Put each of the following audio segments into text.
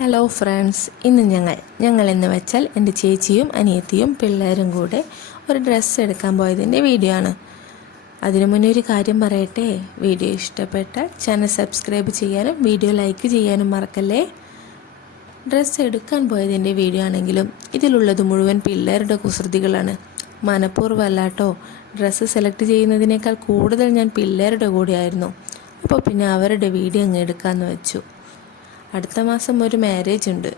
Hello friends ഇന്ന് ഞങ്ങൾ ഞങ്ങൾ എന്ന് വെച്ചാൽ എന്റെ ചേച്ചിയും അനിയത്തിയും പിള്ളേരും കൂടെ ഒരു ഡ്രസ്സ് എടുക്കാൻ പോയതിന്റെ വീഡിയോ ആണ്. അതിനു മുന്നേ ഒരു കാര്യം പറയട്ടെ? വീഡിയോ ഇഷ്ടപ്പെട്ടാൽ ചാനൽ സബ്സ്ക്രൈബ് ചെയ്യാനും വീഡിയോ ലൈക്ക് ചെയ്യാനും മറക്കല്ലേ? ഡ്രസ്സ് എടുക്കാൻ പോയതിന്റെ വീഡിയോ ആണെങ്കിലും ഇതിലുള്ളത് മുഴുവൻ പിള്ളേരുടെ കുസൃതികളാണ്. മനഃപൂർവമല്ലാട്ടോ ഡ്രസ്സ് സെലക്ട് ചെയ്യുന്നതിനേക്കാൾ കൂടുതൽ ഞാൻ പിള്ളേരുടെ കൂടെയായിരുന്നു. അപ്പോൾ പിന്നെ അവരുടെ വീഡിയോ അങ്ങ് എടുക്കാമെന്ന് വെച്ചു. അടുത്ത മാസം ഒരു മാരേജ് ഉണ്ട്.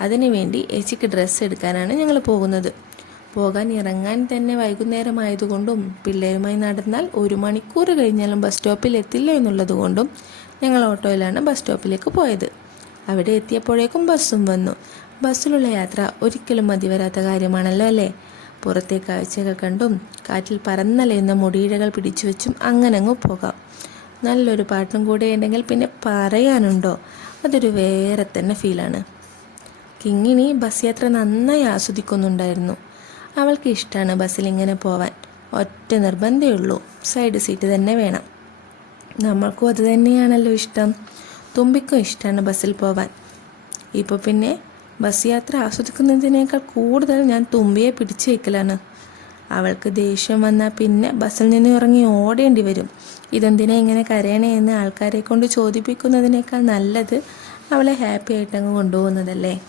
അതിനു വേണ്ടി ഏച്ചിക്ക് ഡ്രസ്സ് എടുക്കാനാണ് ഞങ്ങൾ പോകുന്നത്. പോകാൻ ഇറങ്ങാൻ തന്നെ വൈകുന്നേരമായതുകൊണ്ടും പിള്ളേരുമായി നടന്നാൽ ഒരു മണിക്കൂർ കഴിഞ്ഞാലും ബസ് സ്റ്റോപ്പിൽ എത്തില്ല എന്നുള്ളതുകൊണ്ടും ഞങ്ങൾ ഓട്ടോയിലാണ് ബസ് സ്റ്റോപ്പിലേക്ക് പോയത്. അവിടെ എത്തിയപ്പോഴേക്കും ബസ്സും വന്നു. ബസ്സിലുള്ള യാത്ര ഒരിക്കലും മതി വരാത്ത കാര്യമാണല്ലോ അല്ലേ? പുറത്തെ കാഴ്ചകൾ കണ്ടും കാറ്റിൽ പറന്നലയുന്ന മുടിയിഴകൾ പിടിച്ചു വെച്ചും അങ്ങനെ അങ്ങ് പോകാം. നല്ലൊരു പാട്ടും കൂടെ ഉണ്ടെങ്കിൽ പിന്നെ പറയാനുണ്ടോ? അതൊരു വേറെ തന്നെ ഫീലാണ് കിങ്ങിണി ബസ് യാത്ര നന്നായി ആസ്വദിക്കുന്നുണ്ടായിരുന്നു. അവൾക്ക് ഇഷ്ടമാണ് ബസ്സിൽ ഇങ്ങനെ പോവാൻ. ഒറ്റ നിർബന്ധമേ ഉള്ളൂ. സൈഡ് സീറ്റ് തന്നെ വേണം. നമ്മൾക്കും അത് തന്നെയാണല്ലോ ഇഷ്ടം. തുമ്പിക്കും ഇഷ്ടമാണ് ബസ്സിൽ പോവാൻ. ഇപ്പോൾ പിന്നെ ബസ് യാത്ര ആസ്വദിക്കുന്നതിനേക്കാൾ കൂടുതൽ ഞാൻ തുമ്പിയെ പിടിച്ചു വയ്ക്കലാണ് അവൾക്ക് ദേഷ്യം വന്നാൽ പിന്നെ ബസ്സിൽ നിന്ന് ഇറങ്ങി ഓടേണ്ടി വരും. ഇതെന്തിനാ ഇങ്ങനെ കരയണേ എന്ന് ആൾക്കാരെ കൊണ്ട് ചോദിപ്പിക്കുന്നതിനേക്കാൾ നല്ലത് അവളെ ഹാപ്പി ആയിട്ടങ്ങ് കൊണ്ടുപോകുന്നതല്ലേ?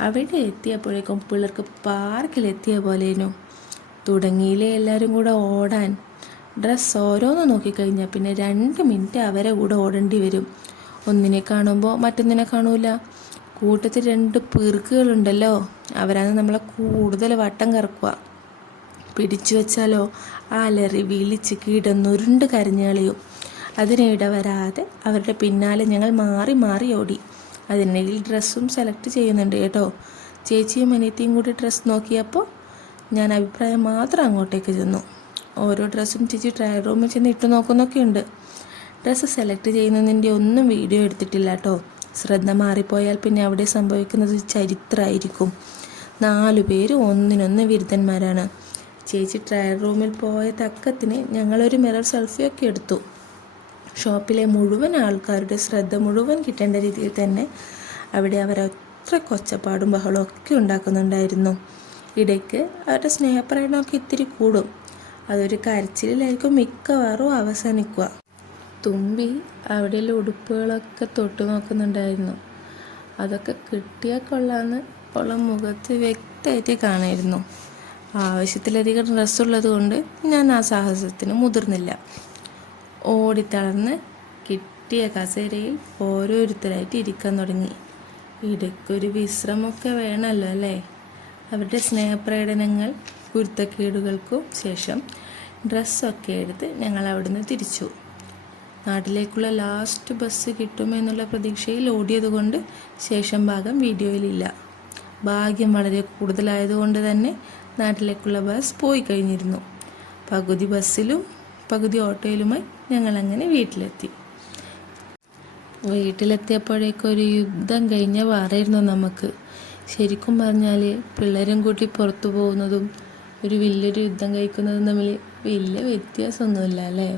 അവിടെ എത്തിയപ്പോഴേക്കും പിള്ളേർക്ക് പാർക്കിലെത്തിയ പോലേനു തുടങ്ങിയില്ലേ എല്ലാവരും കൂടെ ഓടാൻ. ഡ്രസ്സ് ഓരോന്ന് നോക്കിക്കഴിഞ്ഞാൽ പിന്നെ രണ്ട് മിനിറ്റ് അവരെ കൂടെ ഓടേണ്ടി വരും. ഒന്നിനെ കാണുമ്പോൾ മറ്റൊന്നിനെ കാണൂല. കൂട്ടത്തിൽ രണ്ട് പീർക്കുകളുണ്ടല്ലോ അവരാണ് നമ്മളെ കൂടുതൽ വട്ടം കറക്കുക. പിടിച്ചു വച്ചാലോ? അലറി വിളിച്ച് കിടന്നുരുണ്ട് കരഞ്ഞളിയും. അതിനിട വരാതെ അവരുടെ പിന്നാലെ ഞങ്ങൾ മാറി മാറി ഓടി. അതിനിടയിൽ ഡ്രസ്സും സെലക്ട് ചെയ്യുന്നുണ്ട് കേട്ടോ. ചേച്ചിയും അനിയത്തിയും കൂടി ഡ്രസ്സ് നോക്കിയപ്പോൾ ഞാൻ അഭിപ്രായം മാത്രം അങ്ങോട്ടേക്ക് ചെന്നു. ഓരോ ഡ്രസ്സും ചേച്ചി ട്രയൽ റൂമിൽ ചെന്ന് ഇട്ട് നോക്കുന്നൊക്കെ ഉണ്ട്. ഡ്രസ്സ് സെലക്ട് ചെയ്യുന്നതിന്റെ ഒന്നും വീഡിയോ എടുത്തിട്ടില്ല കേട്ടോ. ശ്രദ്ധ മാറിപ്പോയാൽ പിന്നെ അവിടെ സംഭവിക്കുന്നത് ചരിത്രമായിരിക്കും. നാലു പേര് ഒന്നിനൊന്ന് വിരുദ്ധന്മാരാണ്. ചേച്ചി ട്രയൽ റൂമിൽ പോയ തക്കത്തിന് ഞങ്ങളൊരു മിറർ സെൽഫിയൊക്കെ എടുത്തു. ഷോപ്പിലെ മുഴുവൻ ആൾക്കാരുടെ ശ്രദ്ധ മുഴുവൻ കിട്ടേണ്ട രീതിയിൽ തന്നെ അവിടെ അവരത്ര കൊച്ചപ്പാടും ബഹളവും ഒക്കെ ഉണ്ടാക്കുന്നുണ്ടായിരുന്നു. ഇടയ്ക്ക് അവരുടെ സ്നേഹപ്രകടനമൊക്കെ ഇത്തിരി കൂടും. അതൊരു കരച്ചിലായിരിക്കും മിക്കവാറും അവസാനിക്കുക. തുമ്പി അവിടെയുള്ള ഉടുപ്പുകളൊക്കെ തൊട്ടു നോക്കുന്നുണ്ടായിരുന്നു. അതൊക്കെ കിട്ടിയാൽ കൊള്ളാമെന്ന് ഉള്ള മുഖത്ത് വ്യക്തമായിട്ട് കാണായിരുന്നു. ആവശ്യത്തിലധികം ഡ്രസ്സുള്ളത് കൊണ്ട് ഞാൻ ആ സാഹസത്തിന് മുതിർന്നില്ല. ഓടിത്തളർന്ന് കിട്ടിയ കസേരയിൽ ഓരോരുത്തരായിട്ട് ഇരിക്കാൻ തുടങ്ങി. ഇടയ്ക്കൊരു വിശ്രമമൊക്കെ വേണമല്ലോ അല്ലേ? അവരുടെ സ്നേഹപ്രകടനങ്ങൾ കുരുത്തക്കേടുകൾക്കും ശേഷം ഡ്രസ്സൊക്കെ എടുത്ത് ഞങ്ങൾ അവിടുന്ന് തിരിച്ചു. നാട്ടിലേക്കുള്ള ലാസ്റ്റ് ബസ് കിട്ടുമെന്നുള്ള പ്രതീക്ഷയിൽ ഓടിയതുകൊണ്ട് ശേഷം ഭാഗം വീഡിയോയിലില്ല. ഭാഗ്യം വളരെ കൂടുതലായതുകൊണ്ട് തന്നെ നാട്ടിലേക്കുള്ള ബസ് പോയി കഴിഞ്ഞിരുന്നു. പകുതി ബസ്സിലും പകുതി ഓട്ടോയിലുമായി ഞങ്ങൾ അങ്ങനെ വീട്ടിലെത്തി വീട്ടിലെത്തിയപ്പോഴേക്കൊരു യുദ്ധം കഴിഞ്ഞ വാറായിരുന്നു നമുക്ക്. ശരിക്കും പറഞ്ഞാൽ പിള്ളേരും കൂട്ടി പുറത്തു പോകുന്നതും ഒരു വലിയൊരു യുദ്ധം കഴിക്കുന്നതും തമ്മിൽ വലിയ വ്യത്യാസമൊന്നുമില്ല അല്ലേ?